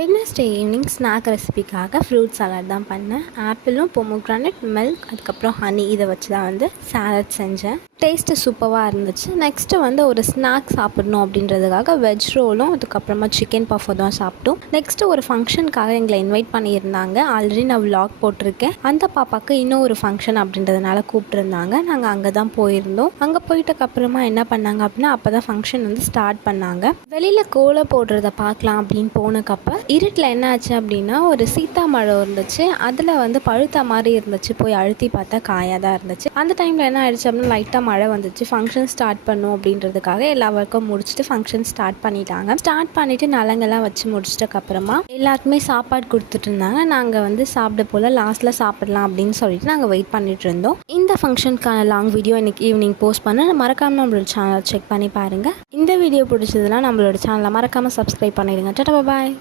Wednesday evening snack ரெசிபிக்காக fruit salad தான் பண்ணேன். ஆப்பிளும் pomegranate milk அதுக்கப்புறம் ஹனி இதை வச்சு தான் சாலட் செஞ்சேன். டேஸ்ட்டு சூப்பராக இருந்துச்சு. நெக்ஸ்ட்டு ஒரு ஸ்நாக் சாப்பிடணும் அப்படின்றதுக்காக வெஜ் ரோலும் அதுக்கப்புறமா சிக்கன் பஃபோ தான் சாப்பிட்டோம். நெக்ஸ்ட்டு ஒரு ஃபங்க்ஷனுக்காக எங்களை இன்வைட் பண்ணியிருந்தாங்க. ஆல்ரெடி நான் விலாக் போட்டிருக்கேன். அந்த பாப்பாவுக்கு இன்னும் ஒரு ஃபங்க்ஷன் அப்படின்றதுனால கூப்பிட்டுருந்தாங்க. நாங்கள் அங்கே தான் போயிருந்தோம். அங்கே போயிட்டக்கப்புறமா என்ன பண்ணாங்க அப்படின்னா அப்போ தான் ஃபங்க்ஷன் ஸ்டார்ட் பண்ணாங்க. வெளியில் கோலை போடுறத பார்க்கலாம் அப்படின்னு போனக்கப்போ இருட்டில் என்ன ஆச்சு அப்படின்னா ஒரு சீத்தா மழை இருந்துச்சு. அதில் பழுத்த மாதிரி இருந்துச்சு. போய் அழுத்தி பார்த்தா காயாக தான் இருந்துச்சு. அந்த டைமில் என்ன ஆயிடுச்சு அப்படின்னா லைட்டாக மழை வந்துச்சு. ஃபங்க்ஷன் ஸ்டார்ட் பண்ணும் அப்படின்றதுக்காக எல்லா ஒர்க்கும் முடிச்சுட்டு ஃபங்க்ஷன் ஸ்டார்ட் பண்ணிட்டாங்க. ஸ்டார்ட் பண்ணிவிட்டு நலங்கெல்லாம் வச்சு முடிச்சிட்டக்கப்புறமா எல்லாருக்குமே சாப்பாடு கொடுத்துட்டு இருந்தாங்க. நாங்கள் சாப்பிட போல் லாஸ்ட்டில் சாப்பிடலாம் அப்படின்னு சொல்லிட்டு நாங்கள் வெயிட் பண்ணிட்டு இருந்தோம். இந்த ஃபங்க்ஷனுக்கான லாங் வீடியோ இன்னைக்கு ஈவினிங் போஸ்ட் பண்ண மறக்காமல் நம்மளோட சேனலை செக் பண்ணி பாருங்கள். இந்த வீடியோ பிடிச்சதுன்னா நம்மளோட சேனலை மறக்காமல் சப்ஸ்கிரைப் பண்ணிடுங்க. டாடா பாய்.